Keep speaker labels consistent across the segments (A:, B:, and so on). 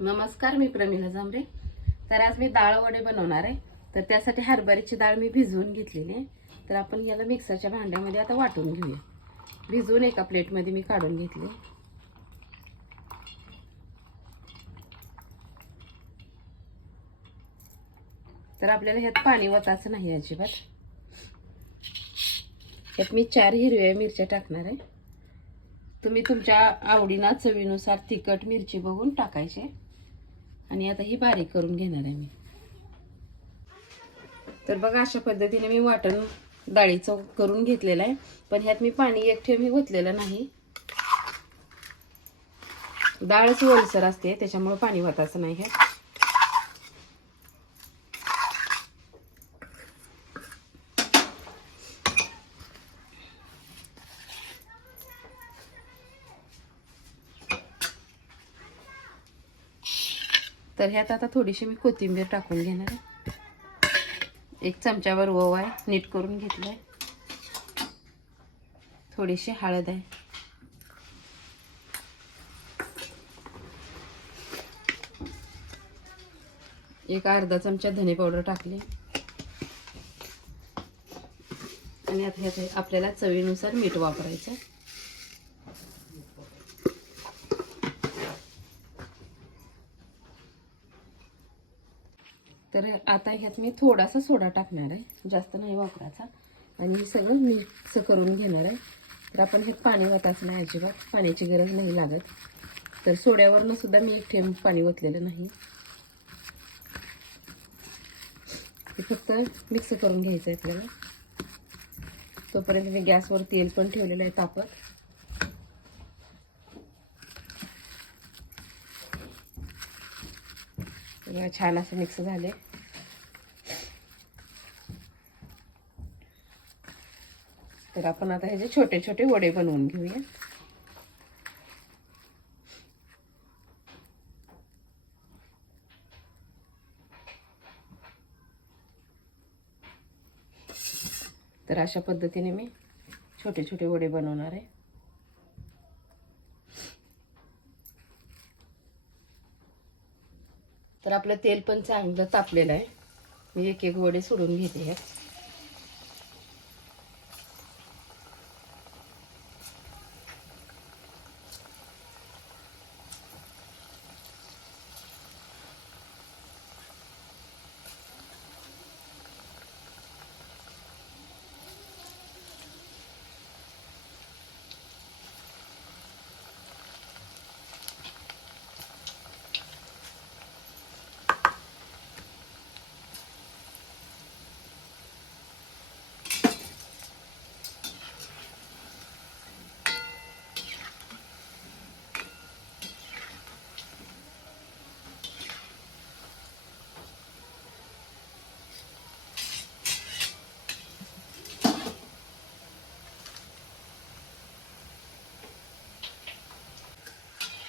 A: नमस्कार मी प्रमिला जांभरे. तर आज मी डाळ वडे बनवणार आहे. तर त्यासाठी हरभऱ्याची डाळ मी भिजवून घेतलेली आहे. तर आपण याला मिक्सरच्या भांड्यामध्ये आता वाटून घेऊया. भिजवून एका प्लेटमध्ये मी काढून घेतली तर आपल्याला ह्यात पाणी वताचं नाही अजिबात. ह्यात मी चार हिरव्या मिरच्या टाकणार आहे. तुम्ही तुमच्या आवडीना चवीनुसार तिखट मिरची बघून टाकायचे. आणि आता ही बारीक करून घेणार आहे मी. तर बघा अशा पद्धतीने मी वाटण डाळीचं करून घेतलेलं आहे. पण ह्यात मी पाणी एक ठेव मी ओतलेलं नाही. डाळच ओलसर असते त्याच्यामुळे पाणी वताचं नाही ह्यात. तर ह्यात आता थोडीशी मी कोथिंबीर टाकून घेणार आहे. एक चमच्यावर ओव आहे नीट करून घेतलं आहे थोडीशी हळद आहे. एक अर्धा चमचा धने पावडर टाकली. आणि आता ह्यात आपल्याला चवीनुसार मीठ वापरायचं तर आता ह्यात मी थोडासा सोडा टाकणार आहे. जास्त नाही वापरायचा. आणि हे सगळं मिक्स करून घेणार आहे. तर आपण ह्यात पाणी वताचं नाही अजिबात. पाण्याची गरज नाही लागत. तर सोड्यावरनं सुद्धा मी एक थेंब पाणी ओतलेलं नाही. हे फक्त मिक्स करून घ्यायचं आहे आपल्याला. तोपर्यंत मी गॅसवर तेल पण ठेवलेलं आहे तापत. सगळं छान असं मिक्स झाले तर आपण आता ह्याचे छोटे छोटे वडे बनवून घेऊया. तर अशा पद्धतीने मी छोटे छोटे वडे बनवणार आहे. तर आपलं तेल पण चांगलं तापलेलं आहे. मी एक एक वडे सोडून घेते आहे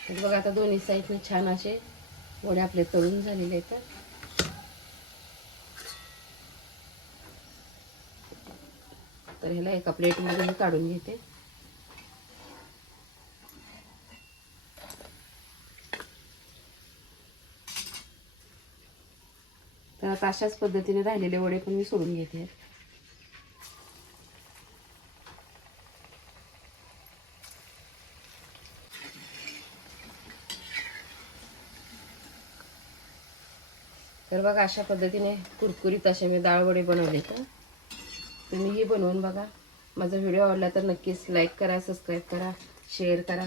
A: म्हणजे बघा आता दोन्ही साईडने छान असे वडे आपले तळून झालेले आहेत. तर ह्याला एका प्लेटमध्ये मी काढून घेते. तर आता अशाच पद्धतीने राहिलेले वडे पण मी सोडून घेते. तर बघा अशा पद्धतीने कुरकुरीत असे मी डाळवडे बनवले तर तुम्हीही बनवून बघा. माझा व्हिडिओ आवडला तर नक्कीच लाईक करा सबस्क्राईब करा शेअर करा.